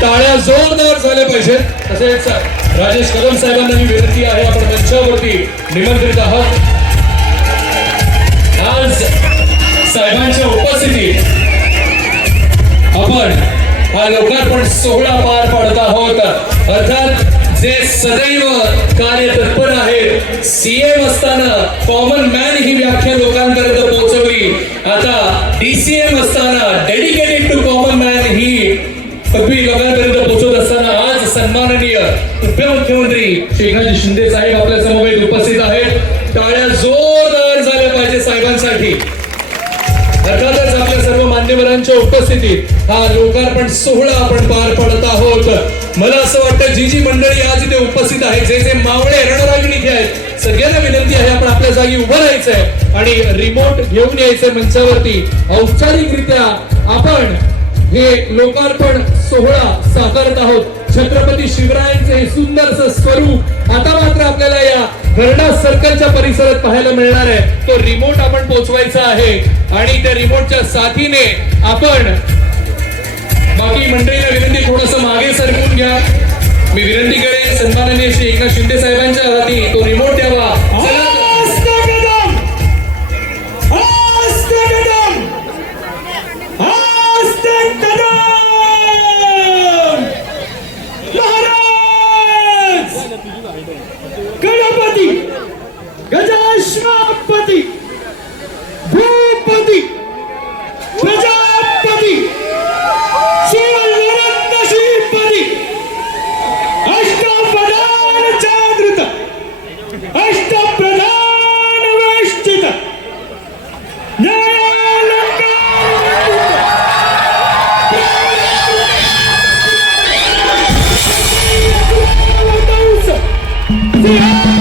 टाळ्या जोरदार झाल्या पाहिजेत. तसेच राजेश कदम साहेबांना मी विनंती आहे आपण मंचावरती निमंत्रित आहोत. आज साहेबांच्या उपस्थितीत आपण हा लोकार्पण सोहळा पार पाडत आहोत. अर्थात जे सदैव कार्य तत्पर आहेत सीएम असताना कॉमन मॅन ही व्याख्या लोकांपर्यंत पोहोचवली. आता डीसीएम असताना डेडिकेटेड टू कॉमन मॅन सन्माननीय उपमुख्यमंत्री श्री शिंदे साहेब आपल्या समवेत उपस्थित आहेत. टाळ्या जोरदार झाल्या पाहिजे साहेबांसाठी. अर्थातच आपल्या सर्व मान्यवरांच्या उपस्थितीत हा लोकार्पण सोहळा आपण पार पडत आहोत. मला असं वाटतं जी जी मंडळी आज इथे उपस्थित आहेत जे जे मावळे रणरागिणी आहेत सगळ्यांना विनंती आहे आपण आपल्या जागी उभं राहायचंय आणि रिमोट घेऊन यायचंय मंचावरती. औपचारिकरित्या आपण हे लोकार्पण सोहळा साकारत आहोत. छत्रपती शिवरायांचे हे सुंदरस स्वरूप आता मात्र आपल्याला या हरडा सर्कलच्या परिसरात पाहायला मिळणार आहे. तो रिमोट आपण पोचवायचा आहे. आणि त्या रिमोटच्या साथीने आपण बाकी मंडळीला विनंती थोडस मागे सरकून घ्या. मी विनंती करेन सन्माननीय श्री एकनाथ शिंदे साहेबांच्या हाती तो रिमोट द्यावा. छत्रपती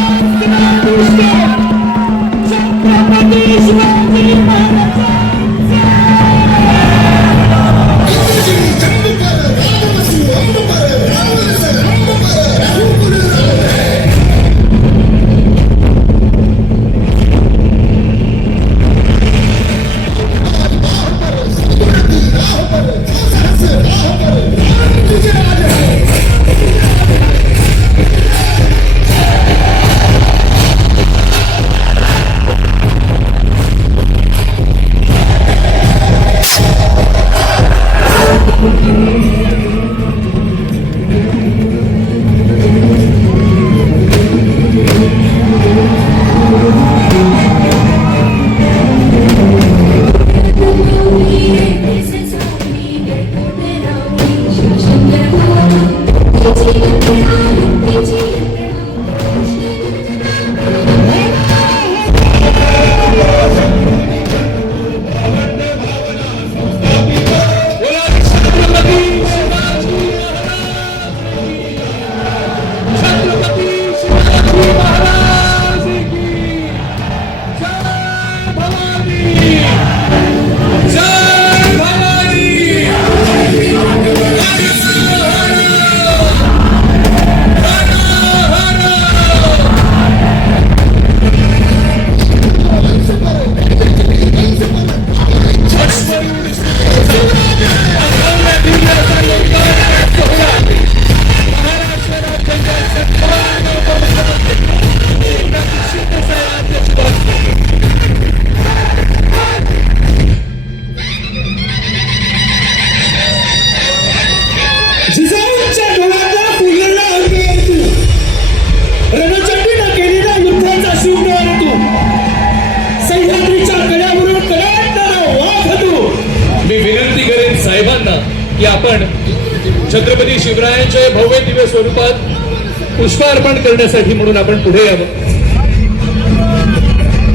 पुष्पार्पण करण्यासाठी म्हणून आपण पुढे यावं.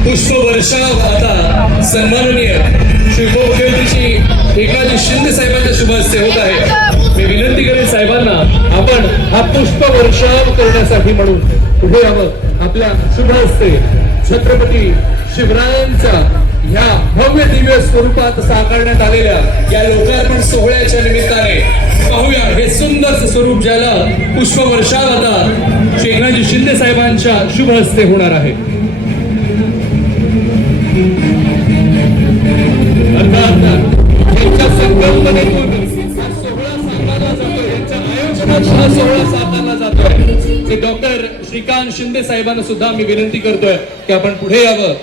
पुष्प वर्षाव आता सन्माननीय श्री उपमुख्यमंत्री श्री शिंदे साहेबांच्या शुभ हस्ते होत आहे. मी विनंती करेन साहेबांना आपण हा पुष्प वर्षाव करण्यासाठी म्हणून पुढे यावं. आपल्या शुभ हस्ते छत्रपती शिवरायांचा ह्या भव्य दिव्य स्वरूपात साकारण्यात आलेल्या या लोकार्पण सोहळ्याच्या निमित्ताने पाहूया हे सुंदर स्वरूप ज्याला पुष्पवर्षाव आता शेखराजी शिंदे साहेबांच्या शुभ हस्ते होणार आहे. डॉक्टर श्रीकांत शिंदे साहेबांना सुद्धा मी विनंती करतोय की आपण पुढे यावं.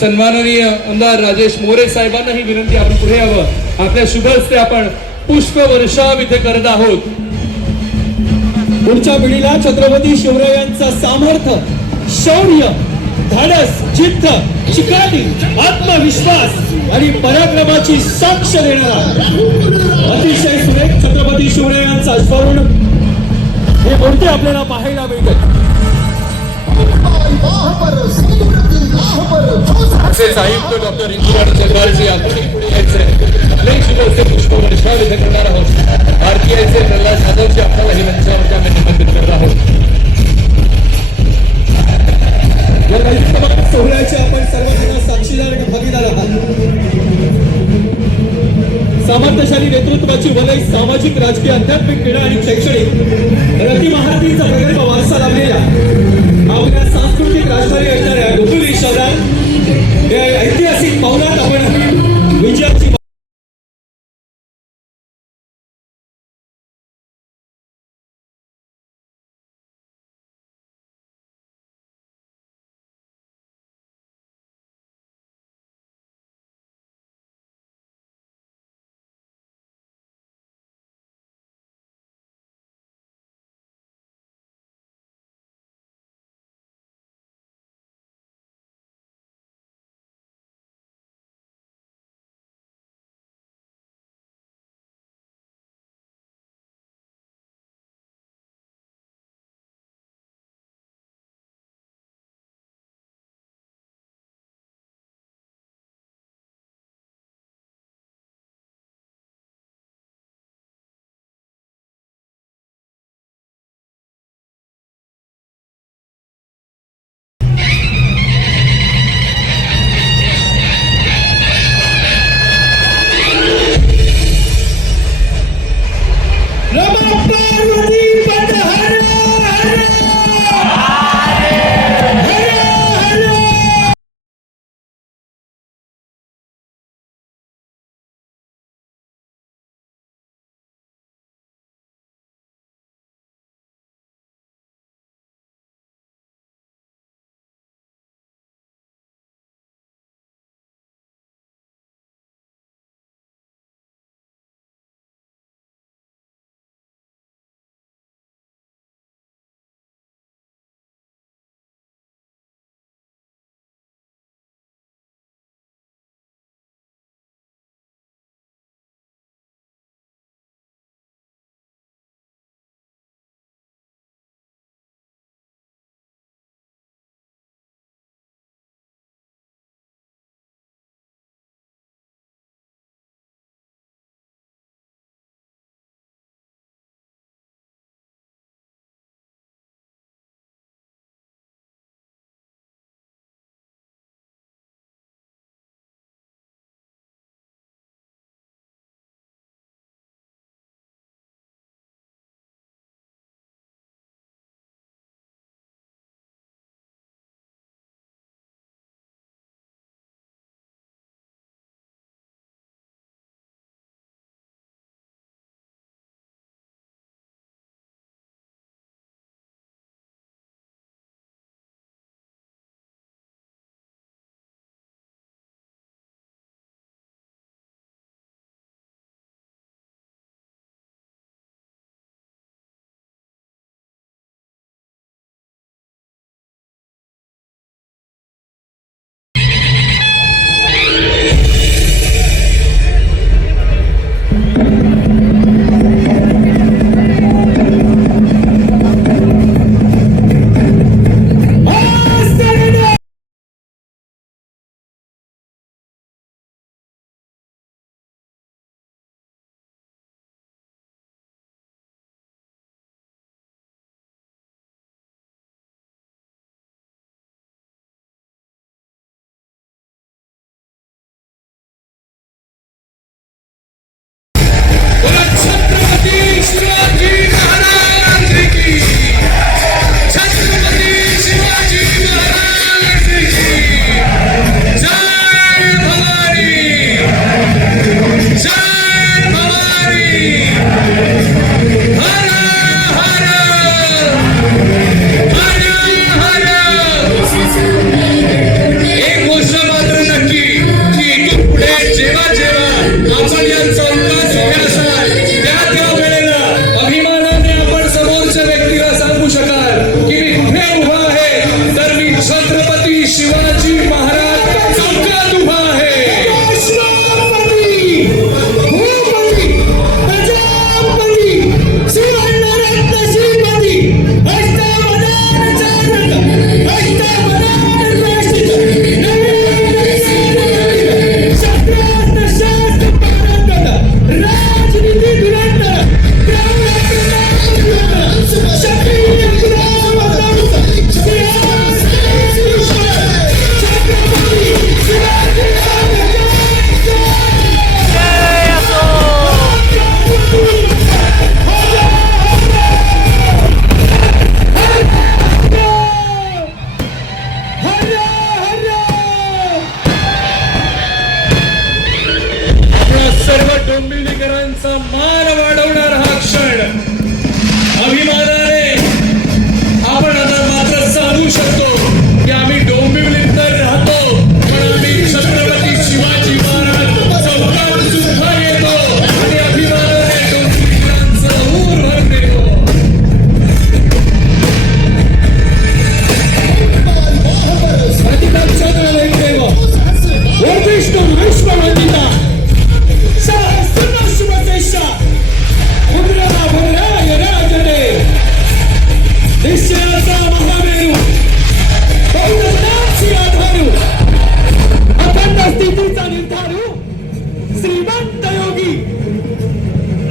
सन्माननीय आमदार राजेश मोरे साहेबांनाही विनंती आपण पुढे यावं. आपल्या शुभ हस्ते आपण पुष्प वर्षाव इथे करत आहोत. पुढच्या पिढीला छत्रपती शिवरायांचा सामर्थ्य शौर्य धाडस जिद्द चिकाटी आत्मविश्वास आणि पराक्रमाची साक्ष देणारा अतिशय सुरेख छत्रपती शिवरायांचा स्वर्ण हे मूर्ती आपल्याला पाहायला मिळतात तसेच आयुक्त डॉक्टर इंदुराणी पुढे यायचे करणार आहोत. आरटीआयचे प्रल्हाद जाधवचे आपल्याला ही मंचावरती आम्ही निमंत्रित आहोत. या कार्यक्रमात सोहळ्याचे आपण सर्वजण साक्षीदार आणि भागीदार आहात. सामर्थ्यशाली नेतृत्वाची वलय सामाजिक राजकीय आध्यात्मिक क्रीडा आणि शैक्षणिक. रती महारतीचा प्रकल्प वारसा लाभलेला आपल्या सांस्कृतिक राजधानी असणाऱ्या गोकुली शहरात या ऐतिहासिक पावलात आपण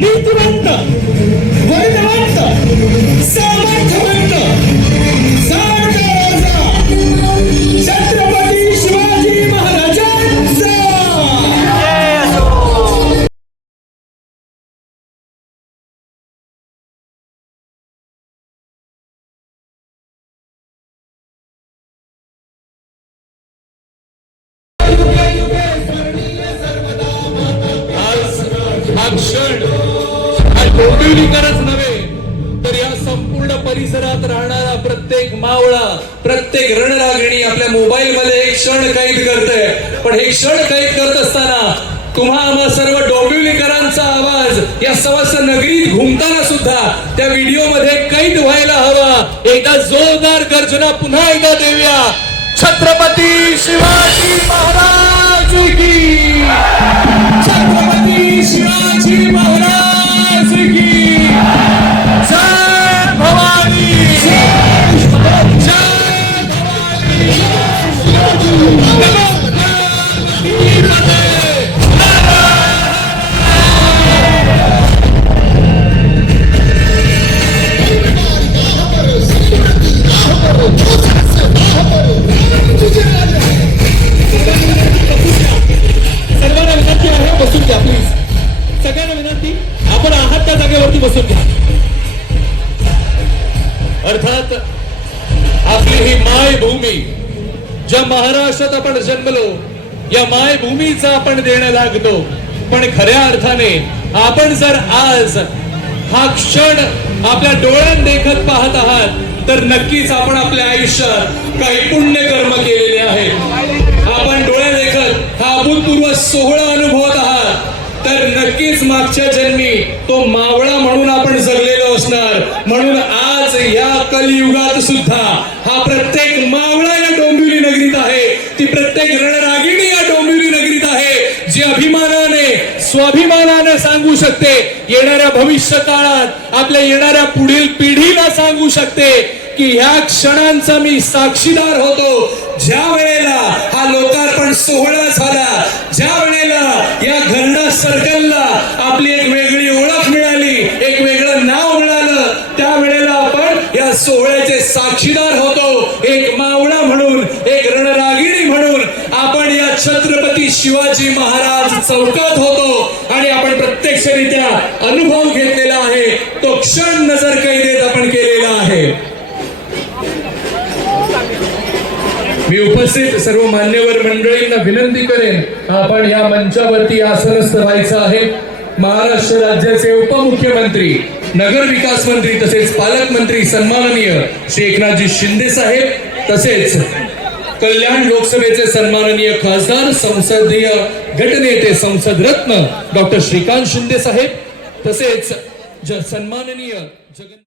ನೀತಿವಂತ ವರದಾಂತ ಸಮರ್ಥವಂತ शिवलिंगरच नव्हे तर या संपूर्ण परिसरात राहणारा प्रत्येक मावळा प्रत्येक रणरागिणी आपल्या मोबाईल मध्ये एक क्षण कैद करते पण हे क्षण कैद करत असताना तुम्हा आम्हा सर्व डोंबिवलीकरांचा आवाज या सवास नगरीत घुमताना सुद्धा त्या व्हिडिओमध्ये कैद व्हायला हवा. एकदा जोरदार गर्जना पुन्हा एकदा देऊया. छत्रपती शिवाजी सगळ्यांना विनंती आपण आहात त्या जागेवरती बसून घ्या. अर्थात आपली ही मायभूमी ज्या महाराष्ट्रात आपण जन्मलो या मायभूमीचा आपण देणं लागतो. पण खऱ्या अर्थाने आपण जर आज हा क्षण आपल्या डोळ्यात देखत पाहत आहात तर नक्कीच आपण आपल्या आयुष्यात काही पुण्य कर्म केलेले आहे आपण डोळ्या देखत हा अभूतपूर्व सोहळा नक्कीच मागच्या जन्मी तो मावळा म्हणून आपण जगलेलो असणार. म्हणून आज या कलियुगात सुद्धा हा प्रत्येक मावळा या डोंबिवली नगरीत आहे. ती प्रत्येक रणरागिणी या डोंबिवली नगरीत आहे. जी अभिमानाने स्वाभिमानाने सांगू शकते येणाऱ्या भविष्य काळात आपल्या येणाऱ्या पुढील पिढीला सांगू शकते की ह्या क्षणांचा मी साक्षीदार होतो. ज्या वेळेला हा लोकार्पण सोहळा झाला ज्या वेळेला या घरणा सरकार आपली एक वेगळी ओळख मिळाली एक वेगळं नाव मिळालं त्या वेळेला आपण या सोहळ्याचे साक्षीदार होतो एक मावळा म्हणून एक रणरागिणी म्हणून आपण या छत्रपती शिवाजी महाराज चौकात होतो आणि आपण प्रत्यक्षरित्या अनुभव घेतलेला आहे. तो क्षण नजर कैदेत आपण केलेला आहे. मी उपस्थित सर्व मान्यवर मंडळींना विनंती करेन आपण या मंचावरती आसनस्थ व्हायचं आहे. महाराष्ट्र राज्याचे उपमुख्यमंत्री नगर विकास मंत्री तसेच पालकमंत्री सन्माननीय श्री एकनाथजी शिंदे साहेब तसेच कल्याण लोकसभेचे सन्माननीय खासदार संसदीय गटनेते संसद रत्न डॉक्टर श्रीकांत शिंदे साहेब तसेच सन्माननीय जगन